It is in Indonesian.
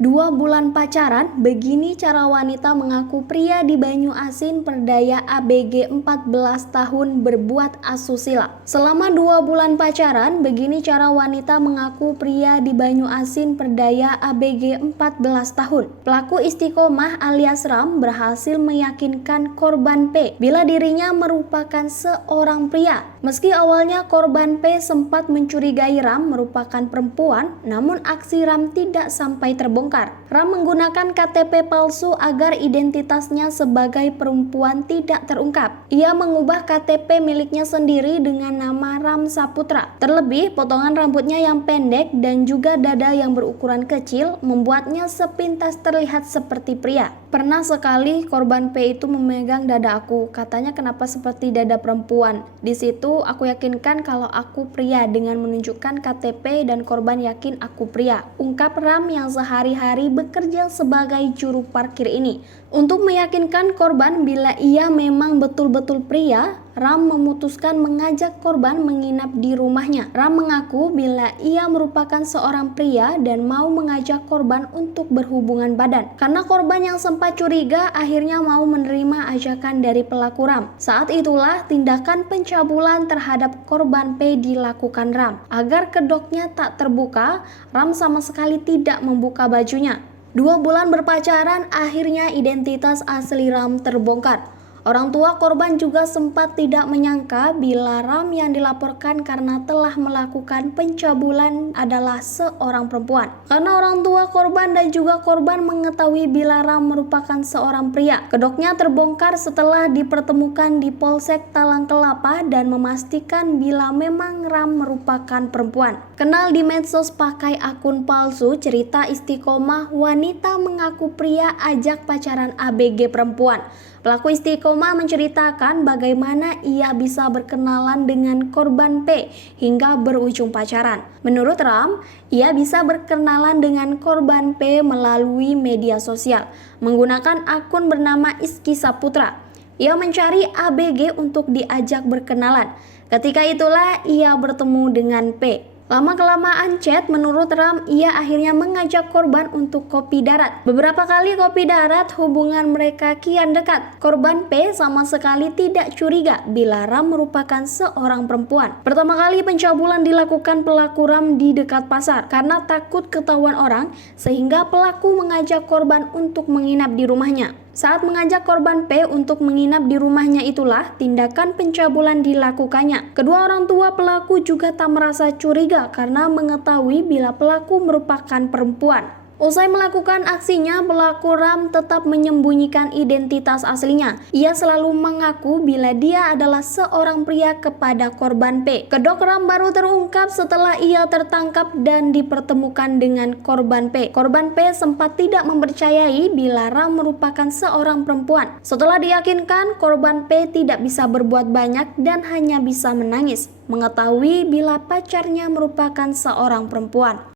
2 bulan pacaran, begini cara wanita mengaku pria di Banyuasin berdaya ABG 14 tahun berbuat asusila. Selama 2 bulan pacaran, begini cara wanita mengaku pria di Banyuasin berdaya ABG 14 tahun. Pelaku istiqomah alias Ram berhasil meyakinkan korban P bila dirinya merupakan seorang pria. Meski awalnya korban P sempat mencurigai Ram merupakan perempuan, namun aksi Ram tidak sampai terbongkar. Ram menggunakan KTP palsu agar identitasnya sebagai perempuan tidak terungkap. Ia mengubah KTP miliknya sendiri dengan nama Ram Saputra. Terlebih, potongan rambutnya yang pendek dan juga dada yang berukuran kecil membuatnya sepintas terlihat seperti pria. Pernah sekali korban P itu memegang dada aku, katanya kenapa seperti dada perempuan. Di situ aku yakinkan kalau aku pria dengan menunjukkan KTP dan korban yakin aku pria, ungkap Ram yang sehari-hari bekerja sebagai juru parkir ini. Untuk meyakinkan korban bila ia memang betul-betul pria, Ram memutuskan mengajak korban menginap di rumahnya. Ram mengaku bila ia merupakan seorang pria dan mau mengajak korban untuk berhubungan badan. Karena korban yang sempat curiga akhirnya mau menerima ajakan dari pelaku Ram. Saat itulah tindakan pencabulan terhadap korban P dilakukan Ram. Agar kedoknya tak terbuka, Ram sama sekali tidak membuka bajunya. 2 bulan berpacaran, akhirnya identitas asli Ram terbongkar. Orang tua korban juga sempat tidak menyangka bila Ram yang dilaporkan karena telah melakukan pencabulan adalah seorang perempuan. Karena orang tua korban dan juga korban mengetahui bila Ram merupakan seorang pria, kedoknya terbongkar setelah dipertemukan di Polsek Talang Kelapa dan memastikan bila memang Ram merupakan perempuan. Kenal di medsos pakai akun palsu, cerita istiqomah wanita mengaku pria ajak pacaran ABG perempuan. Pelaku istiqomah menceritakan bagaimana ia bisa berkenalan dengan korban P hingga berujung pacaran. Menurut Ram, ia bisa berkenalan dengan korban P melalui media sosial menggunakan akun bernama Iski Saputra. Ia mencari ABG untuk diajak berkenalan. Ketika itulah ia bertemu dengan P. Lama-kelamaan chat, menurut Ram, ia akhirnya mengajak korban untuk kopi darat. Beberapa kali kopi darat, hubungan mereka kian dekat. Korban P sama sekali tidak curiga bila Ram merupakan seorang perempuan. Pertama kali pencabulan dilakukan pelaku Ram di dekat pasar karena takut ketahuan orang, sehingga pelaku mengajak korban untuk menginap di rumahnya. Saat mengajak korban P untuk menginap di rumahnya itulah tindakan pencabulan dilakukannya. Kedua orang tua pelaku juga tak merasa curiga karena mengetahui bila pelaku merupakan perempuan. Usai melakukan aksinya, pelaku Ram tetap menyembunyikan identitas aslinya. Ia selalu mengaku bila dia adalah seorang pria kepada korban P. Kedok Ram baru terungkap setelah ia tertangkap dan dipertemukan dengan korban P. Korban P sempat tidak mempercayai bila Ram merupakan seorang perempuan. Setelah diyakinkan, korban P tidak bisa berbuat banyak dan hanya bisa menangis, mengetahui bila pacarnya merupakan seorang perempuan.